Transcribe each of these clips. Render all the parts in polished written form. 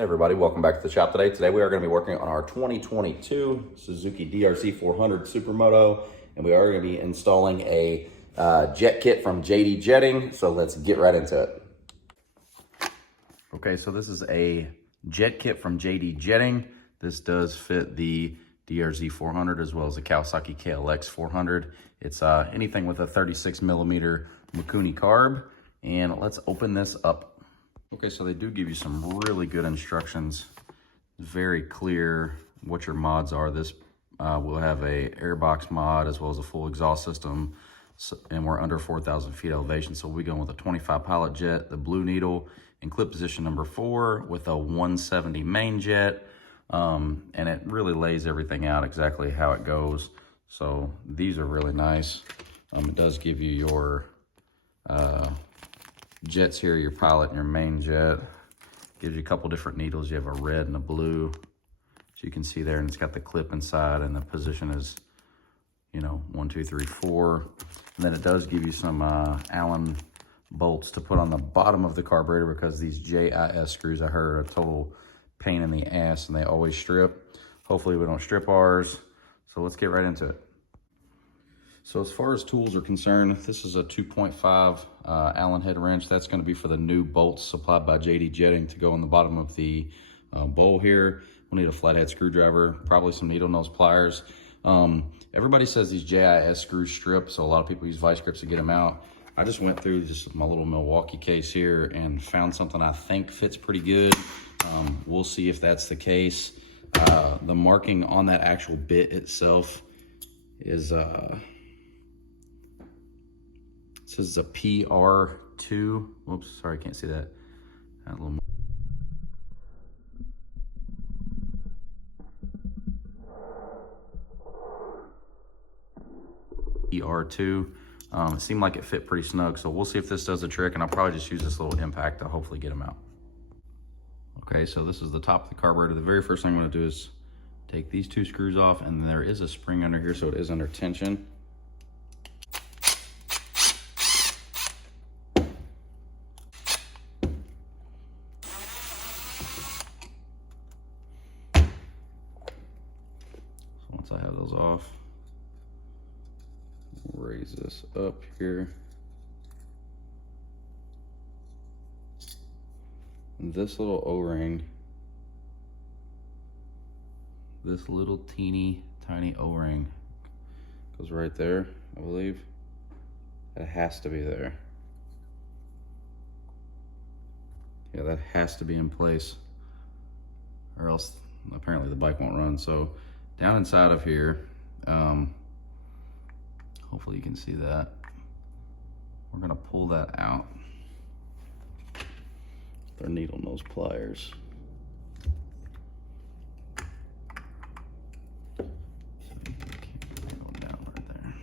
Hey everybody, welcome back to the shop today. Today we are going to be working on our 2022 Suzuki DRZ400 Supermoto, and we are going to be installing a jet kit from JD Jetting, so let's get right into it. Okay, so this is a jet kit from JD Jetting. This does fit the DRZ400 as well as the Kawasaki KLX 400. It's anything with a 36 millimeter Mikuni carb, and let's open this up. Okay, so they do give you some really good instructions. Very clear what your mods are. This will have a airbox mod as well as a full exhaust system, and we're under 4,000 feet elevation. So we're going with a 25 pilot jet, the blue needle, in clip position number 4 with a 170 main jet, and it really lays everything out exactly how it goes. So these are really nice. It does give you your jets here, your pilot and your main jet. Gives you a couple different needles. You have a red and a blue, so you can see there, and it's got the clip inside, and the position is, 1, 2, 3, 4. And then it does give you some Allen bolts to put on the bottom of the carburetor, because these JIS screws, I heard, are a total pain in the ass, and they always strip. Hopefully we don't strip ours. So let's get right into it. So as far as tools are concerned, this is a 2.5 Allen head wrench. That's going to be for the new bolts supplied by JD Jetting to go on the bottom of the bowl here. We'll need a flathead screwdriver, probably some needle nose pliers. Everybody says these JIS screws strip, so a lot of people use vice grips to get them out. I just went through just my little Milwaukee case here and found something I think fits pretty good. We'll see if that's the case. The marking on that actual bit itself is this is a PR2. Whoops, sorry, I can't see that. Add a little more. PR2. It seemed like it fit pretty snug, so we'll see if this does the trick, and I'll probably just use this little impact to hopefully get them out. Okay, so this is the top of the carburetor. The very first thing I'm going to do is take these 2 screws off, and there is a spring under here, so it is under tension. Once I have those off, raise this up here. And this little O-ring, this little teeny tiny O-ring goes right there, I believe. It has to be there. Yeah, that has to be in place, or else apparently the bike won't run. So down inside of here, hopefully you can see that. We're gonna pull that out with our needle nose pliers. So you can keep the needle down right there.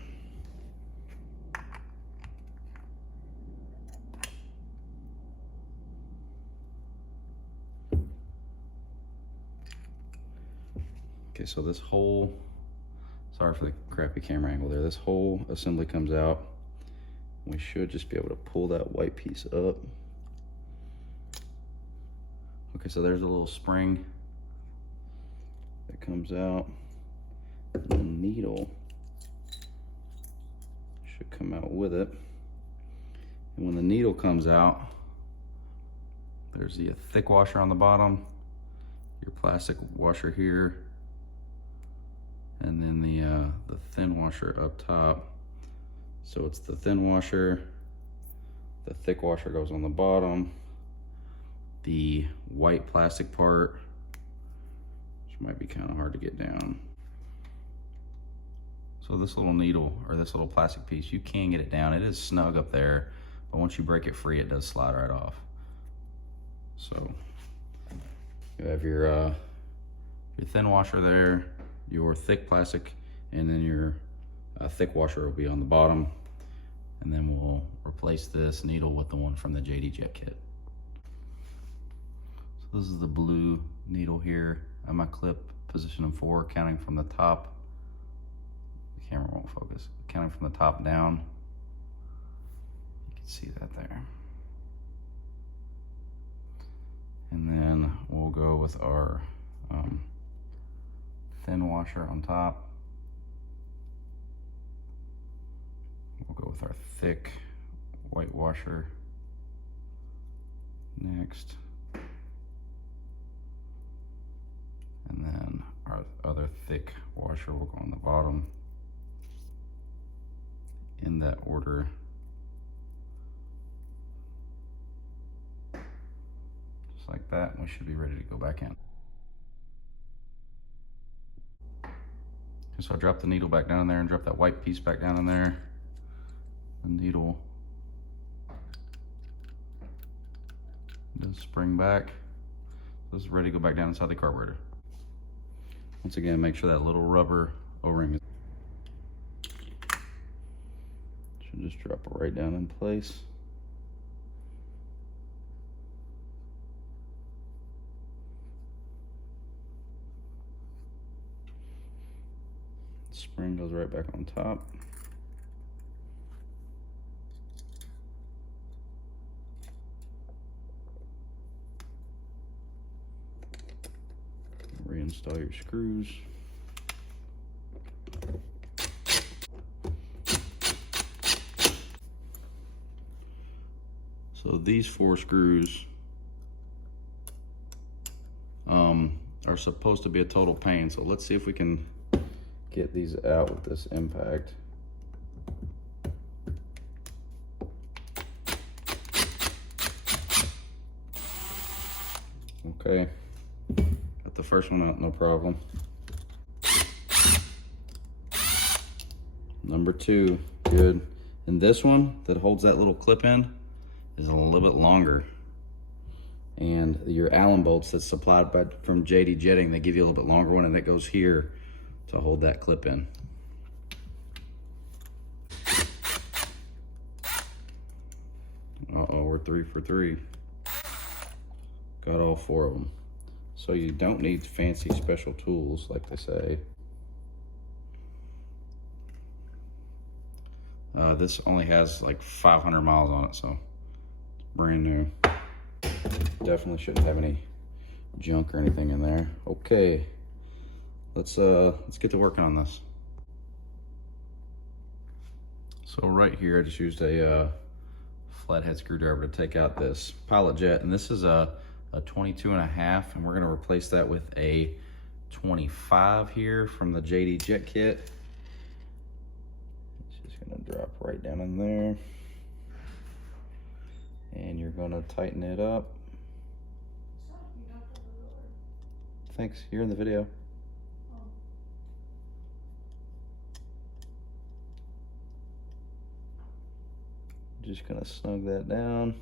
Okay, so this whole, sorry for the crappy camera angle there, this whole assembly comes out. We should just be able to pull that white piece up. Okay, so there's a little spring that comes out. The needle should come out with it. And when the needle comes out, there's the thick washer on the bottom, your plastic washer here, and then the thin washer up top. So it's the thin washer, the thick washer goes on the bottom, the white plastic part, which might be kind of hard to get down. So this little needle, or this little plastic piece, you can get it down. It is snug up there, but once you break it free, it does slide right off. So you have your thin washer there, your thick plastic, and then your thick washer will be on the bottom. And then we'll replace this needle with the one from the JD Jet kit. So this is the blue needle here. I have my clip position of 4, counting from the top. The camera won't focus. Counting from the top down. You can see that there. And then we'll go with our thin washer on top. We'll go with our thick white washer next. And then our other thick washer will go on the bottom. In that order. Just like that, and we should be ready to go back in. So I'll drop the needle back down in there and drop that white piece back down in there. The needle does spring back. This is ready to go back down inside the carburetor. Once again, make sure that little rubber O-ring is should just drop it right down in place. Spring goes right back on top. Reinstall your screws. So these 4 screws are supposed to be a total pain. So let's see if we can get these out with this impact. Okay, got the first one out, no problem. Number 2, good. And this one that holds that little clip in is a little bit longer. And your Allen bolts that's supplied from JD Jetting, they give you a little bit longer one, and that goes here to hold that clip in. Uh-oh, we're 3 for 3. Got all 4 of them. So you don't need fancy special tools, like they say. This only has like 500 miles on it, so it's brand new. Definitely shouldn't have any junk or anything in there. Okay, let's get to working on this. So right here, I just used a flathead screwdriver to take out this pilot jet, and this is a 22.5, and we're gonna replace that with a 25 here from the JD Jet Kit. It's just gonna drop right down in there, and you're gonna tighten it up. Thanks, you're in the video. Just gonna snug that down.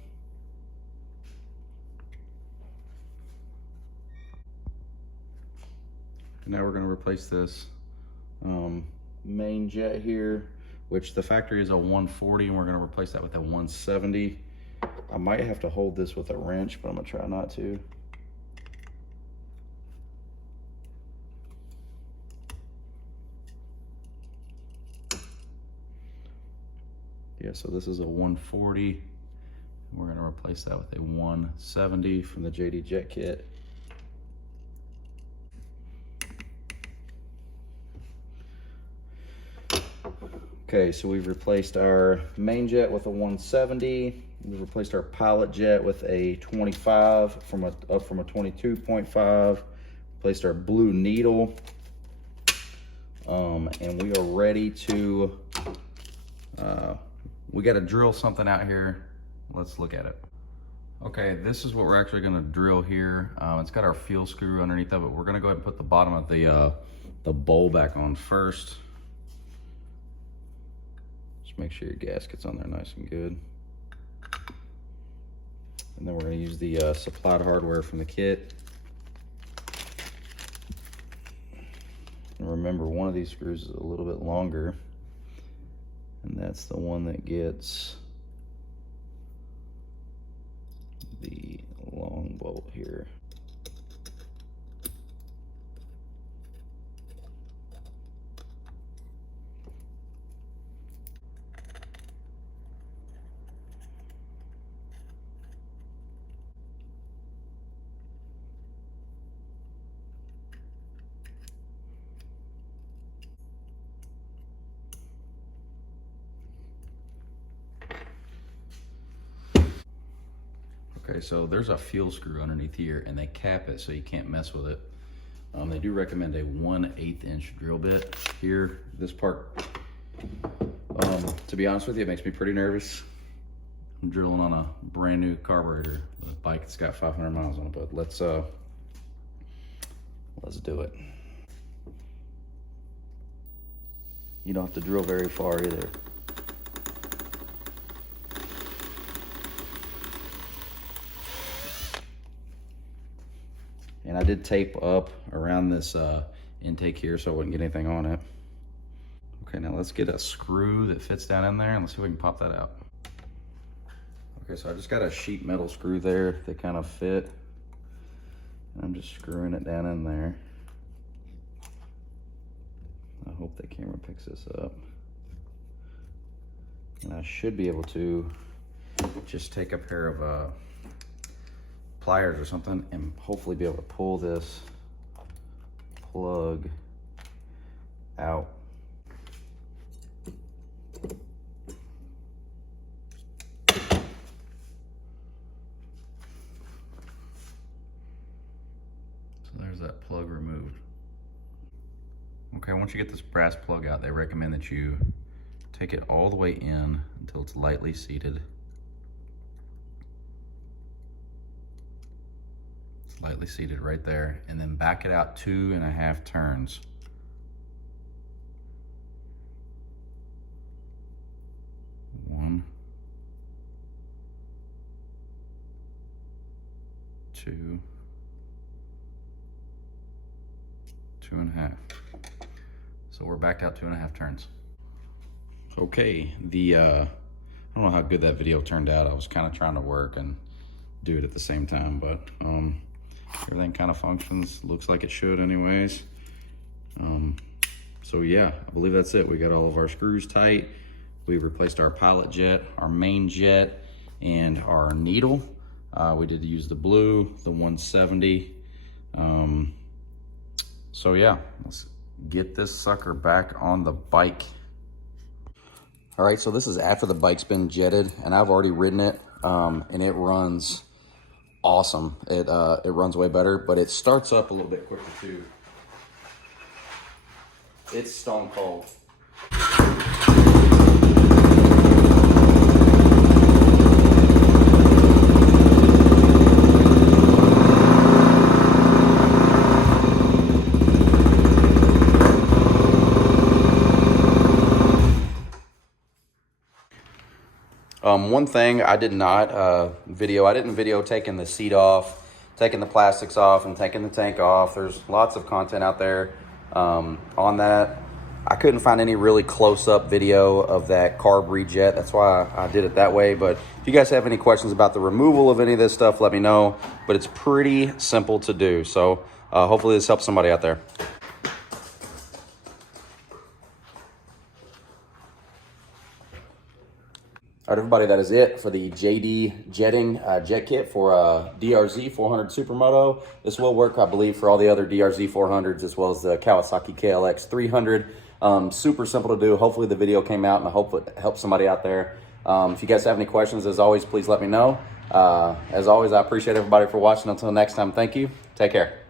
And now we're gonna replace this main jet here, which the factory is a 140, and we're gonna replace that with a 170. I might have to hold this with a wrench, but I'm gonna try not to. Yeah, so this is a 140, and we're gonna replace that with a 170 from the JD Jet Kit. Okay, so we've replaced our main jet with a 170. We've replaced our pilot jet with a 25 up from a 22.5. Replaced our blue needle, and we are ready to. We got to drill something out here. Let's look at it. Okay, this is what we're actually going to drill here. It's got our fuel screw underneath of it. We're going to go ahead and put the bottom of the bowl back on first. Just make sure your gasket's on there nice and good. And then we're going to use the supplied hardware from the kit. And remember, one of these screws is a little bit longer, and that's the one that gets the long bolt here. Okay, so there's a fuel screw underneath here, and they cap it so you can't mess with it. They do recommend a 1/8 inch drill bit here. This part, to be honest with you, it makes me pretty nervous. I'm drilling on a brand new carburetor, a bike that's got 500 miles on it, but let's do it. You don't have to drill very far either. And I did tape up around this intake here so I wouldn't get anything on it. Okay, now let's get a screw that fits down in there and let's see if we can pop that out. Okay, so I just got a sheet metal screw there that kind of fit. I'm just screwing it down in there. I hope the camera picks this up. And I should be able to just take a pair of pliers or something and hopefully be able to pull this plug out. So there's that plug removed. Okay, once you get this brass plug out, they recommend that you take it all the way in until it's lightly seated. It's lightly seated right there, and then back it out 2.5 turns. One, 2, 2.5. So we're backed out 2.5 turns. Okay, I don't know how good that video turned out. I was kind of trying to work and do it at the same time, but everything kind of functions. Looks like it should anyways. So yeah, I believe that's it. We got all of our screws tight. We replaced our pilot jet, our main jet, and our needle. We did use the blue, the 170. So yeah, let's get this sucker back on the bike. All right, so this is after the bike's been jetted, and I've already ridden it, and it runs awesome. It runs way better, but it starts up a little bit quicker too. It's stone cold. One thing I did not I didn't video taking the seat off, taking the plastics off, and taking the tank off. There's lots of content out there on that. I couldn't find any really close-up video of that carb rejet. That's why I did it that way. But if you guys have any questions about the removal of any of this stuff, let me know. But it's pretty simple to do. So hopefully this helps somebody out there. All right, everybody, that is it for the JD jetting jet kit for DRZ400 Supermoto. This will work, I believe, for all the other DRZ400s as well as the Kawasaki KLX300. Super simple to do. Hopefully the video came out and I hope it helps somebody out there. If you guys have any questions, as always, please let me know. As always, I appreciate everybody for watching. Until next time, thank you. Take care.